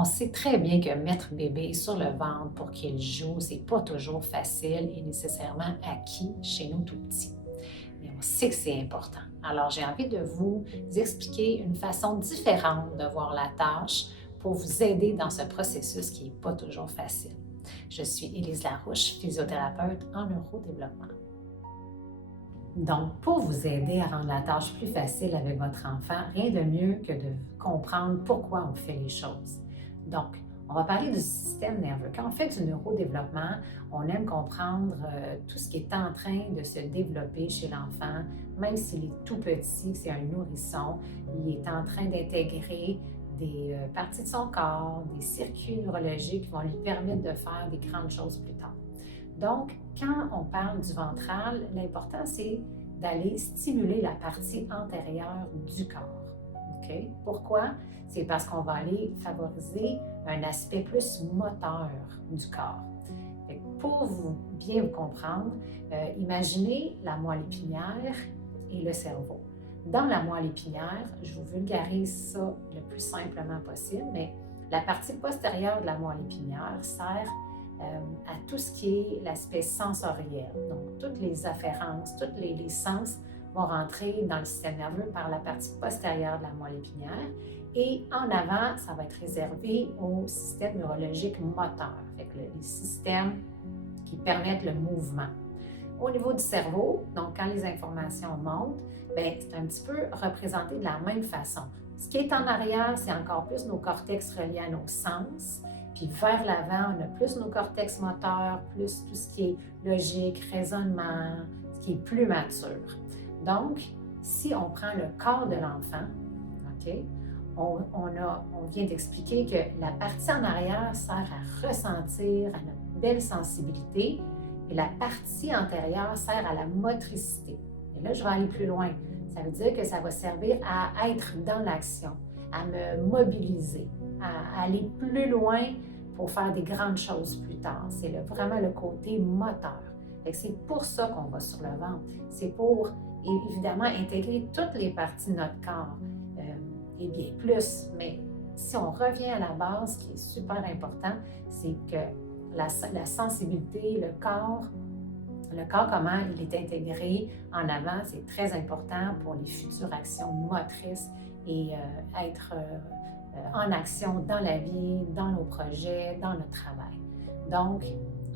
On sait très bien que mettre bébé sur le ventre pour qu'il joue, c'est pas toujours facile et nécessairement acquis chez nous tout petits. Mais on sait que c'est important. Alors, j'ai envie de vous expliquer une façon différente de voir la tâche pour vous aider dans ce processus qui n'est pas toujours facile. Je suis Élise Larouche, physiothérapeute en neurodéveloppement. Donc, pour vous aider à rendre la tâche plus facile avec votre enfant, rien de mieux que de comprendre pourquoi on fait les choses. Donc, on va parler du système nerveux. Quand on fait du neurodéveloppement, on aime comprendre tout ce qui est en train de se développer chez l'enfant, même s'il est tout petit, que c'est un nourrisson, il est en train d'intégrer des parties de son corps, des circuits neurologiques qui vont lui permettre de faire des grandes choses plus tard. Donc, quand on parle du ventral, l'important, c'est d'aller stimuler la partie antérieure du corps. OK? Pourquoi? C'est parce qu'on va aller favoriser un aspect plus moteur du corps. Pour bien vous comprendre, imaginez la moelle épinière et le cerveau. Dans la moelle épinière, je vous vulgarise ça le plus simplement possible, mais la partie postérieure de la moelle épinière sert à tout ce qui est l'aspect sensoriel. Donc, toutes les afférences, tous les sens vont rentrer dans le système nerveux par la partie postérieure de la moelle épinière. Et en avant, ça va être réservé au système neurologique moteur, fait que les systèmes qui permettent le mouvement. Au niveau du cerveau, donc quand les informations montent, c'est un petit peu représenté de la même façon. Ce qui est en arrière, c'est encore plus nos cortex reliés à nos sens. Puis vers l'avant, on a plus nos cortex moteurs, plus tout ce qui est logique, raisonnement, ce qui est plus mature. Donc, si on prend le corps de l'enfant, OK, on vient d'expliquer que la partie en arrière sert à ressentir, à notre belle sensibilité, et la partie antérieure sert à la motricité. Et là, je vais aller plus loin. Ça veut dire que ça va servir à être dans l'action, à me mobiliser, à aller plus loin pour faire des grandes choses plus tard. C'est vraiment le côté moteur. C'est pour ça qu'on va sur le ventre. C'est pour, évidemment, intégrer toutes les parties de notre corps et bien plus. Mais si on revient à la base, ce qui est super important, c'est que la sensibilité, le corps, comment il est intégré en avant, c'est très important pour les futures actions motrices et être en action dans la vie, dans nos projets, dans notre travail. Donc,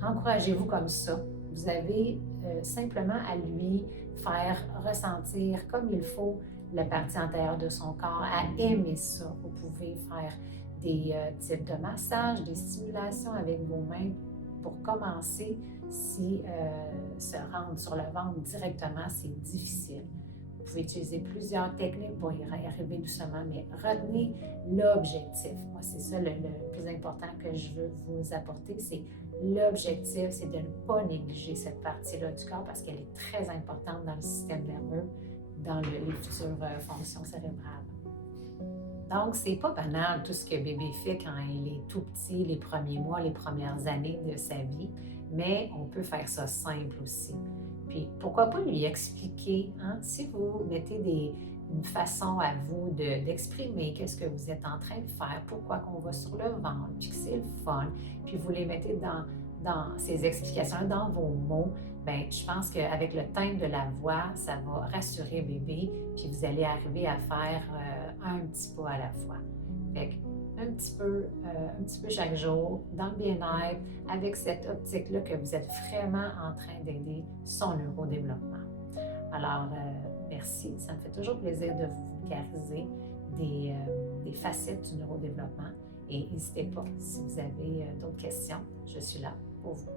encouragez-vous comme ça. Vous avez simplement à lui faire ressentir comme il faut la partie antérieure de son corps, à aimer ça. Vous pouvez faire des types de massages, des stimulations avec vos mains pour commencer. Si se rendre sur le ventre directement, c'est difficile. Vous pouvez utiliser plusieurs techniques pour y arriver doucement, mais retenez l'objectif. Moi, c'est ça le plus important que je veux vous apporter, c'est l'objectif, c'est de ne pas négliger cette partie-là du corps parce qu'elle est très importante dans le système nerveux, dans les futures fonctions cérébrales. Donc, c'est pas banal tout ce que bébé fait quand il est tout petit, les premiers mois, les premières années de sa vie, mais on peut faire ça simple aussi. Puis, pourquoi pas lui expliquer, hein? Si vous mettez une façon à vous d'exprimer qu'est-ce que vous êtes en train de faire, pourquoi qu'on va sur le ventre, puis que c'est le fun, puis vous les mettez dans ces explications, dans vos mots, je pense qu'avec le timbre de la voix, ça va rassurer bébé, puis vous allez arriver à faire un petit pas à la fois. Fait que, un petit peu chaque jour, dans le bien-être, avec cette optique-là que vous êtes vraiment en train d'aider son neurodéveloppement. Alors, merci. Ça me fait toujours plaisir de vous vulgariser des facettes du neurodéveloppement. Et n'hésitez pas, si vous avez d'autres questions, je suis là pour vous.